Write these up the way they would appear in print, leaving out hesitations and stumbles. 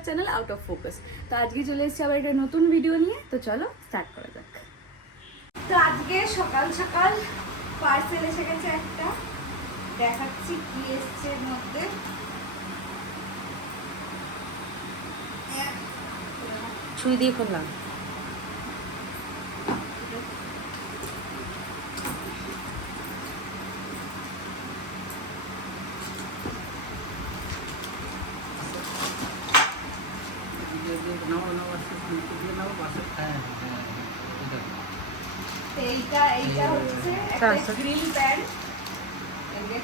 আমার channel out of focus. তো আজকে চলে এসেছি আবার একটা নতুন ভিডিও নিয়ে। তো চলো স্টার্ট করা যাক। তো আজকে সকাল সকাল পার্সেল এসে গেছে একটা, দেখাচ্ছি কি এসছে এর মধ্যে। ছুরি দিয়ে খুললাম। এইটা হচ্ছে একটা গ্রিল প্যান্ট,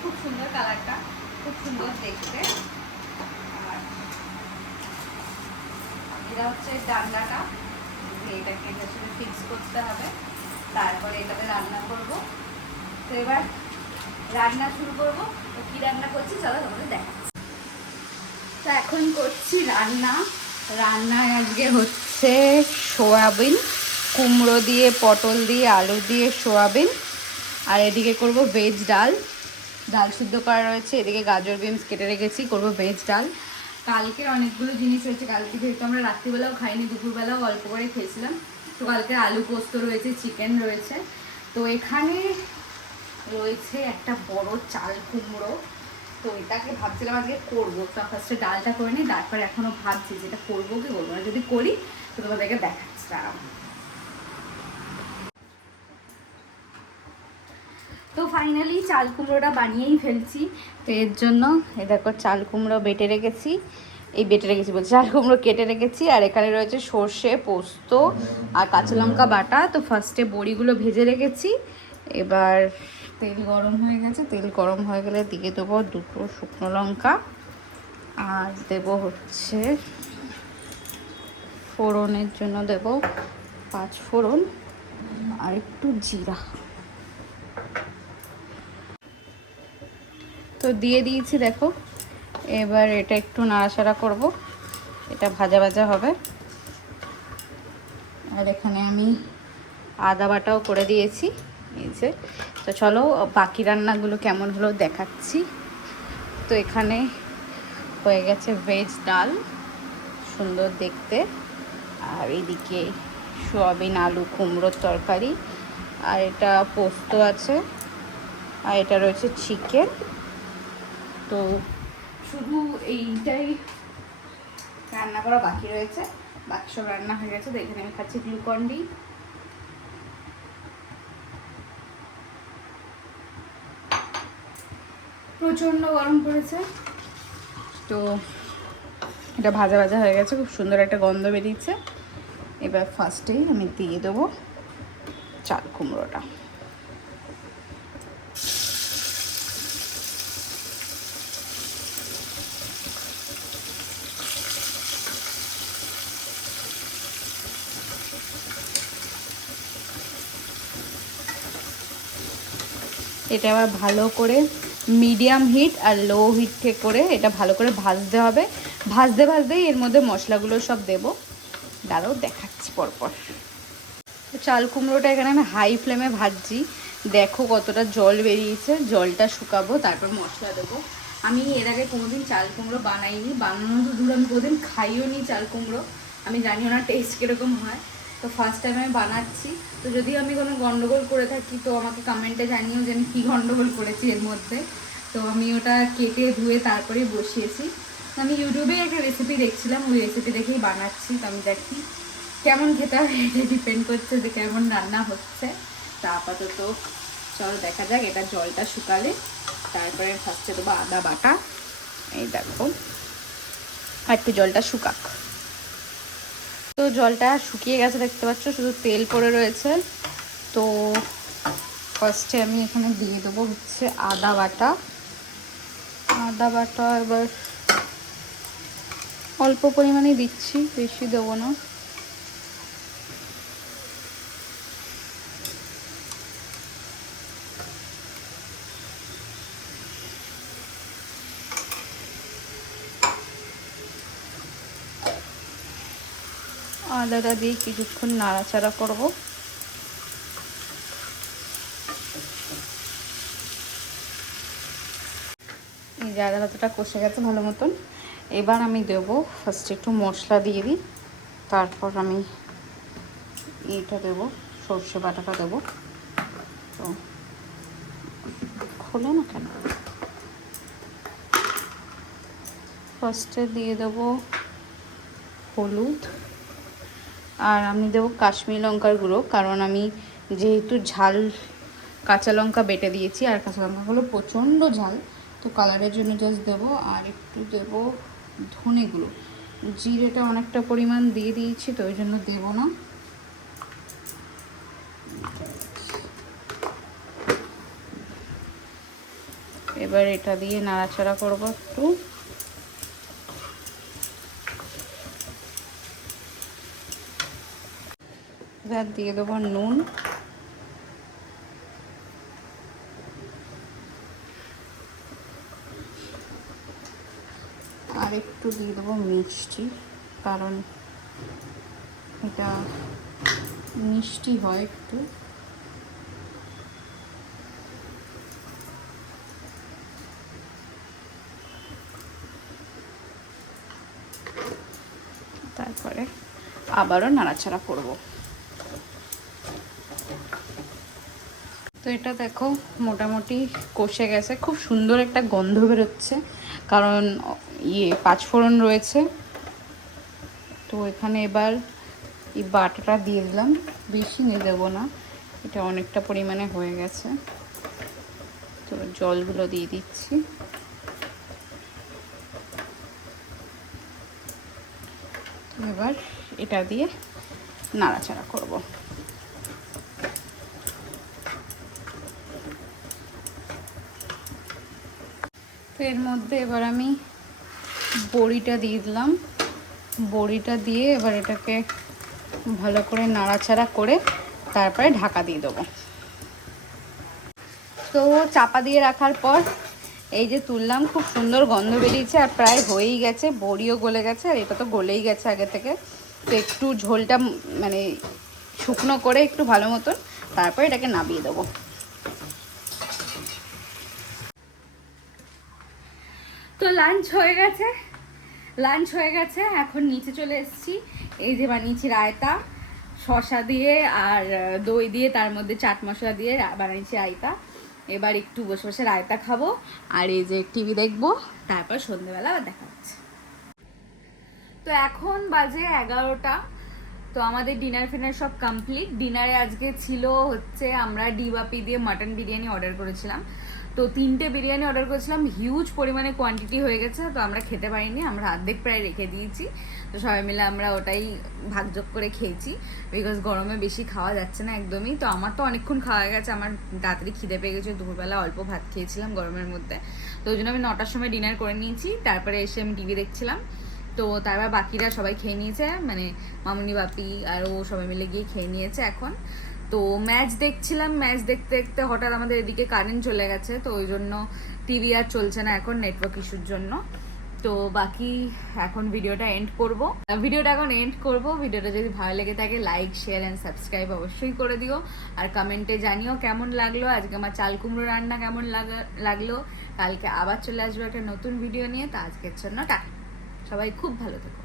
খুব সুন্দর কালারটা, খুব সুন্দর দেখতে। আর এটা হচ্ছে ডান্ডাটা, এটাকে আসলে ফিক্স করতে হবে, তারপরে এটাতে রান্না করব। তো এবার রান্না শুরু করব। তো কি রান্না করছি চলো তোমাদের দেখাচ্ছি। তো এখন করছি রান্নায় আজকে হচ্ছে সোয়াবিন, কুমড়ো দিয়ে, পটল দিয়ে, আলু দিয়ে সোয়াবিন। আর এদিকে করব ভেজ ডাল সিদ্ধ করা রয়েছে। এদিকে গাজর বিনস কেটে রেখেছি, করব ভেজ ডাল। কালকে অনেকগুলো জিনিস রয়েছে, কালকে যেহেতু আমরা রাত্রিবেলাও খাইনি, দুপুরবেলাও অল্প করে খেয়েছিলাম। তো কালকে আলু পোস্ত রয়েছে, চিকেন রয়েছে। তো এখানে রয়েছে একটা বড় চাল কুমড়ো। তো এটাকে ভাবছিলাম আজকে করবো। তো ফার্স্টে ডালটা করে নিই, তারপরে এখনও ভাবছি যেটা করবো কি করবো না। যদি করি তো তোমাদেরকে দেখাচ্ছি। তো ফাইনালি চাল কুমড়োটা বানিয়েই ফেলছি। তো এর জন্য দেখো চাল কুমড়ো বেটে রেখেছি বলছি, চাল কুমড়ো কেটে রেখেছি। আর এখানে রয়েছে সর্ষে, পোস্ত আর কাঁচা লঙ্কা বাটা। তো ফার্স্টে বড়িগুলো ভেজে রেখেছি। এবার তেল গরম হয়ে গেছে, তেল গরম হয়ে গেলে দিয়ে দেবো 2টো শুকনো লঙ্কা, আর দেবো হচ্ছে ফোড়নের জন্য দেবো 5 ফোড়ন আর একটু জিরা। তো দিয়ে দিয়েছি দেখো। এবার এটা একটু নাড়াচাড়া করব, এটা ভাজা ভাজা হবে। আর এখানে আমি আদা বাটাও করে দিয়েছি এই যে। তো চলো বাকি রান্নাগুলো কেমন হলো দেখাচ্ছি। তো এখানে হয়ে গেছে ভেজ ডাল, সুন্দর দেখতে। আর এদিকে সোয়াবিন আলু কুমড়োর তরকারি, আর এটা পোস্ত আছে, আর এটা রয়েছে চিকেন। তো শুধু এইটাই রান্না করা বাকি রয়েছে, বাকি সব রান্না হয়ে গেছে। তো এখানে আমি খাচ্ছি গ্লুকন-ডি। প্রচণ্ড গরম পড়েছে। তো এটা ভাজা ভাজা হয়ে গেছে, খুব সুন্দর একটা গন্ধ বেরিয়েছে। এবার ফার্স্টেই আমি দিয়ে দেবো চাল কুমড়োটা। এটা আবার ভালো করে মিডিয়াম হিট আর লো হিটে করে এটা ভালো করে ভাজতে হবে। ভাজতে ভাজতেই এর মধ্যে মশলাগুলো সব দেবো, দাঁড়াও দেখাচ্ছি পরপর। চাল কুমড়োটা এখানে আমি হাই ফ্লেমে ভাজছি, দেখো কতটা জল বেরিয়েছে। জলটা শুকাবো, তারপর মশলা দেবো। আমি এর আগে কোনোদিন চাল কুমড়ো বানাইনি, বানানো তো দূর, আমি কোনোদিন খাইও নি চাল কুমড়ো। আমি জানিও না টেস্ট কীরকম হয়। তো ফার্স্ট টাইম আমি বানাচ্ছি। তো যদি আমি কোনো গন্ডগোল করে থাকি তো আমাকে কমেন্টে জানিও যে আমি কী গন্ডগোল করেছি এর মধ্যে। তো আমি ওটা কেটে ধুয়ে তারপরে বসিয়েছি। আমি ইউটিউবে একটা রেসিপি দেখছিলাম, ওই রেসিপি দেখেই বানাচ্ছি। তো আমি দেখি কেমন খেতে হবে, এটা ডিপেন্ড করছে যে কেমন রান্না হচ্ছে। তা আপাতত চলো দেখা যাক। এটা জলটা শুকালে তারপরে ফার্স্টে দেবো আদা বাটা, এই দেখো। আর একটু জলটা শুকাক। তো জলটা শুকিয়ে গেছে দেখতে পাচ্ছ, শুধু তেল পড়ে রয়েছে। তো ফার্স্টে আমি এখানে দিয়ে দেবো হচ্ছে আদা বাটা। এবার অল্প পরিমাণে দিচ্ছি, বেশি দেবো না। আদাটা দিয়ে কিছুক্ষণ নাড়াচাড়া করব। এই যে আদা বাটাটা কষে গেছে ভালো মতন। এবার আমি দেবো ফার্স্ট একটু মশলা দিয়ে দিই, তারপর আমি এইটা দেবো, সর্ষে বাটাটা দেবো। তো খোলে না কেন? ফার্স্টে দিয়ে দেবো হলুদ, আর আমি দেবো কাশ্মীরি লঙ্কার গুঁড়ো, কারণ আমি যেহেতু ঝাল কাঁচা লঙ্কা বেটে দিয়েছি, আর কাঁচা লঙ্কাগুলো প্রচণ্ড ঝাল, তো কালারের জন্য জাস্ট দেবো। আর একটু দেবো ধনে গুঁড়ো, জিরেটা অনেকটা পরিমাণ দিয়ে দিয়েছি তো ওই জন্য দেবো না। এবার এটা দিয়ে নাড়াচাড়া করবো একটু। এবার দিয়ে দেবো নুন, আর একটু দিয়ে দেবো মিষ্টি, কারণ এটা মিষ্টি হয় একটু। তারপরে আবারও নাড়াচাড়া করব। তো এটা দেখো মোটামুটি কষে গেছে, খুব সুন্দর একটা গন্ধ বেরোচ্ছে, কারণ পাঁচফোড়ন রয়েছে। তো এখানে এবার এই বাটাটা দিয়ে দিলাম, বেশি নিয়ে দেবো না, এটা অনেকটা পরিমাণে হয়ে গেছে। তো জলগুলো দিয়ে দিচ্ছি। এবার এটা দিয়ে নাড়াচাড়া করব। তো এর মধ্যে এবার আমি বড়িটা দিয়ে দিলাম, বড়িটা দিয়ে এবার এটাকে ভালো করে নাড়াচাড়া করে তারপরে ঢাকা দিয়ে দেবো। তো চাপা দিয়ে রাখার পর এই যে তুললাম, খুব সুন্দর গন্ধ বেরিয়েছে, আর প্রায় হয়েই গেছে, বড়িও গলে গেছে, আর এটা তো গলেই গেছে আগে থেকে। তো একটু ঝোলটা মানে শুকনো করে একটু ভালো মতন তারপর এটাকে নামিয়ে দেবো। তো লাঞ্চ হয়ে গেছে, এখন নিচে চলে এসেছি। এই যে বানিয়েছি রায়তা, শসা দিয়ে আর দই দিয়ে, তার মধ্যে চাট মশলা দিয়ে বানিয়েছি রায়তা। এবার একটু বসে বসে রায়তা খাবো, আর এই যে টিভি দেখবো, তারপর সন্ধ্যেবেলা আবার দেখা হচ্ছে। তো এখন বাজে 11টা। তো আমাদের ডিনার ফিনার সব কমপ্লিট। ডিনারে আজকে ছিল হচ্ছে, আমরা ডিবাপি দিয়ে মাটন বিরিয়ানি অর্ডার করেছিলাম। তো 3টে বিরিয়ানি অর্ডার করেছিলাম, হিউজ পরিমাণে কোয়ান্টিটি হয়ে গেছে, তো আমরা খেতে পারিনি, আমরা অর্ধেক প্রায় রেখে দিয়েছি। তো সবাই মিলে আমরা ওটাই ভাগযোগ করে খেয়েছি, বিকজ গরমে বেশি খাওয়া যাচ্ছে না একদমই। তো আমার তো অনেকক্ষণ খাওয়া গেছে, আমার তাড়াতাড়ি খিদে পেয়ে গেছে, দুপুরবেলা অল্প ভাত খেয়েছিলাম গরমের মধ্যে। তো ওই জন্য আমি 9টার সময় ডিনার করে নিয়েছি, তারপরে এসে আমি টিভি দেখছিলাম। তো তারপর বাকিরা সবাই খেয়ে নিয়েছে, মানে মামুনি বাপি আর ও সবাই মিলে গিয়ে খেয়ে নিয়েছে এখন। তো ম্যাচ দেখছিলাম, ম্যাচ দেখতে দেখতে হঠাৎ আমাদের এদিকে কারেন্ট চলে গেছে, তো ওই জন্য টিভি আর চলছে না এখন নেটওয়ার্ক ইস্যুর জন্য। তো বাকি এখন ভিডিওটা এন্ড করব। ভিডিওটা যদি ভালো লেগে থাকে লাইক শেয়ার অ্যান্ড সাবস্ক্রাইব অবশ্যই করে দিও, আর কমেন্টে জানিও কেমন লাগলো আজকে আমার চাল কুমড়ো রান্না, কেমন লাগলো। কালকে আবার চলে আসবো একটা নতুন ভিডিও নিয়ে। তো আজকের জন্য টাটা, সবাই খুব ভালো থেকো।